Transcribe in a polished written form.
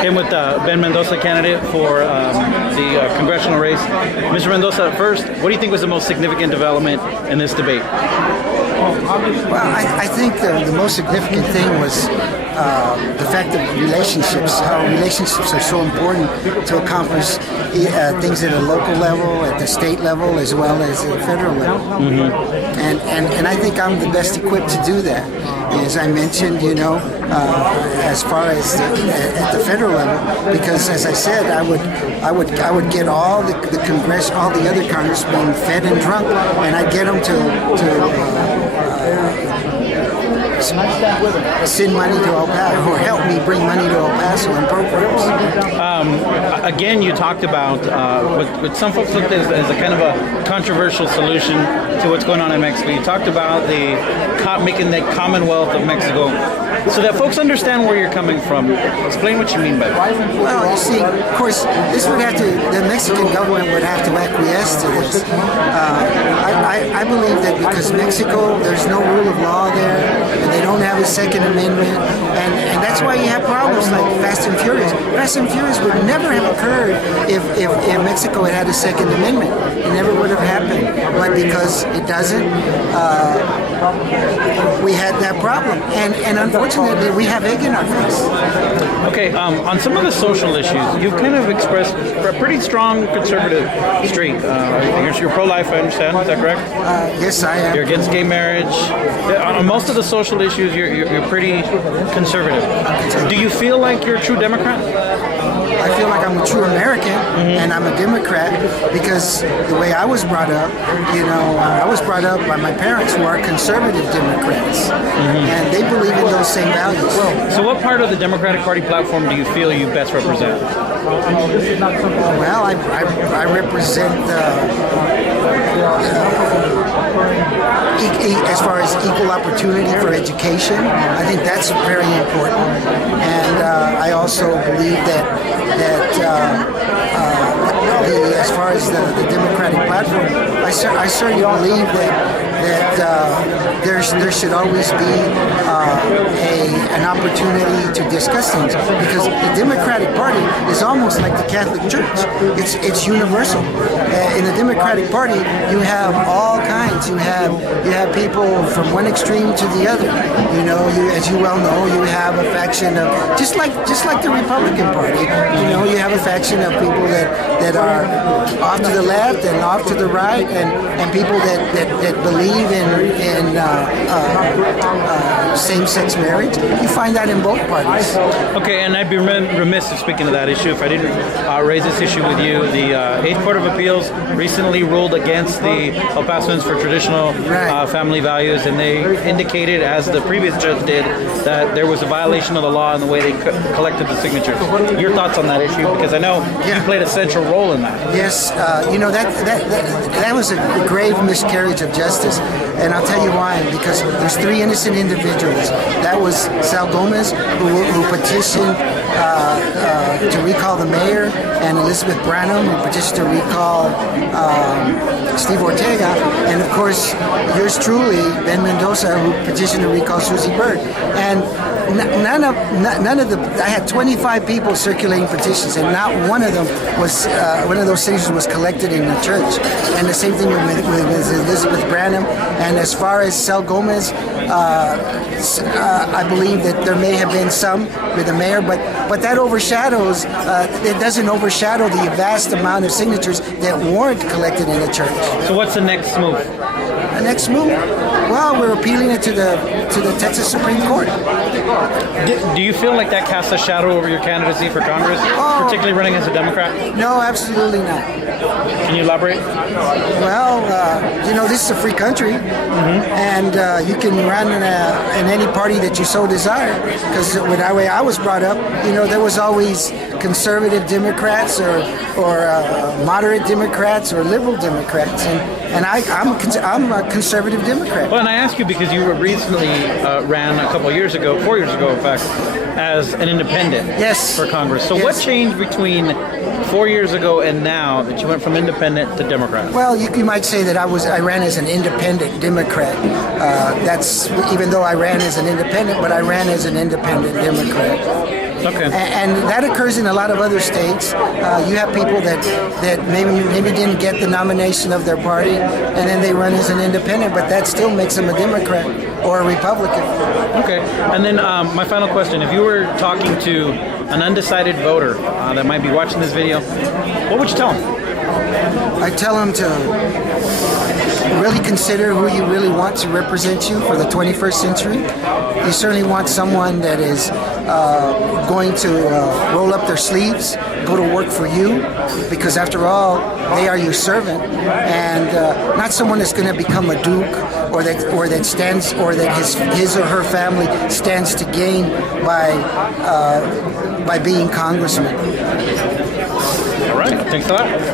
came with Ben Mendoza, candidate for the congressional race. Mr. Mendoza, first, what do you think was the most significant development in this debate? Well, I think the most significant thing was the fact that relationships, how relationships are so important to accomplish things at a local level, at the state level, as well as at the federal level. Mm-hmm. And I think I'm the best equipped to do that. As I mentioned, as far as at the federal level, because as I said, I would get all the Congress, all the other congressmen fed and drunk, and I'd get them to send money to El Paso, or help me bring money to El Paso on programs. Again, you talked about what some folks looked at as a kind of a controversial solution to what's going on in Mexico. You talked about making the Commonwealth of Mexico, so that folks understand where you're coming from. Explain what you mean by that. Well, you see, of course, the Mexican government would have to acquiesce to this. I believe that because Mexico, there's no rule of law there, and they don't have a Second Amendment, and that's why you have problems like Fast and Furious. Fast and Furious would never have occurred if Mexico had a Second Amendment. It never would have happened. But because it doesn't, we had that problem. And unfortunately, we have egg in our face. Okay, on some of the social issues, you've kind of expressed a pretty strong conservative streak. You're pro-life, I understand. Is that correct? Yes, I am. You're against gay marriage. On most of the social issues, you're pretty conservative. Do you feel like you're a true Democrat? I feel like I'm a true American, and I'm a Democrat because the way I was brought up, I was brought up by my parents who are conservative Democrats, and they believe in those same values. So what part of the Democratic Party platform do you feel you best represent? Well, I represent as far as equal opportunity for education. I think that's very important, and I also believe that as far as the Democratic platform, I certainly believe that there should always be an opportunity to discuss things, because the Democratic Party is almost like the Catholic Church. It's universal. In the Democratic Party, you have all kinds. You have people from one extreme to the other. As you well know, you have a faction of just like the Republican Party. You have a faction of people that are off to the left and off to the right, and people that believe in same-sex marriage. You find that in both parties. Okay, and I'd be remiss in speaking of that issue if I didn't raise this issue with you. The 8th Court of Appeals recently ruled against the El Pasoans for traditional family values, and they indicated, as the previous judge did, that there was a violation of the law in the way they collected the signatures. Your thoughts on that issue? Because I know you played a central role in that. Yes, that was a grave miscarriage of justice, and I'll tell you why. Because there's 3 innocent individuals. That was Sal Gomez, who petitioned to recall the mayor, and Elizabeth Branham, who petitioned to recall Steve Ortega, and of course yours truly, Ben Mendoza, who petitioned to recall Susie Bird. And none of I had 25 people circulating petitions, and not one of them was one of those signatures was collected in the church. And the same thing with Elizabeth Branham. And as far as Sal Gomez, I believe that there may have been some with the mayor, but that overshadows. It doesn't overshadow the vast amount of signatures that weren't collected in the church. So what's the next move? The next move? Well, we're appealing it to the Texas Supreme Court. Do you feel like that casts a shadow over your candidacy for Congress, particularly running as a Democrat? No, absolutely not. Can you elaborate? Well, this is a free country, and you can run in any party that you so desire. Because the way I was brought up, there was always conservative Democrats or moderate Democrats or liberal Democrats, and I'm a conservative Democrat. Well, and I ask you because you recently ran a couple of years ago, 4 years ago, in fact, as an independent Yes. for Congress. So what changed between 4 years ago and now that you went from independent to Democrat? Well, you might say that I ran as an independent Democrat. That's even though I ran as an independent, but I ran as an independent Democrat. Okay. And that occurs in a lot of other states. You have people that maybe didn't get the nomination of their party, and then they run as an independent, but that still makes them a Democrat or a Republican. Okay. And then my final question: if you were talking to an undecided voter that might be watching this video, what would you tell them? I tell them to really consider who you really want to represent you for the 21st century. You certainly want someone that is going to roll up their sleeves, go to work for you, because after all, they are your servant, and not someone that's going to become a duke or that stands or that his or her family stands to gain by being congressman. All right. Thanks a lot.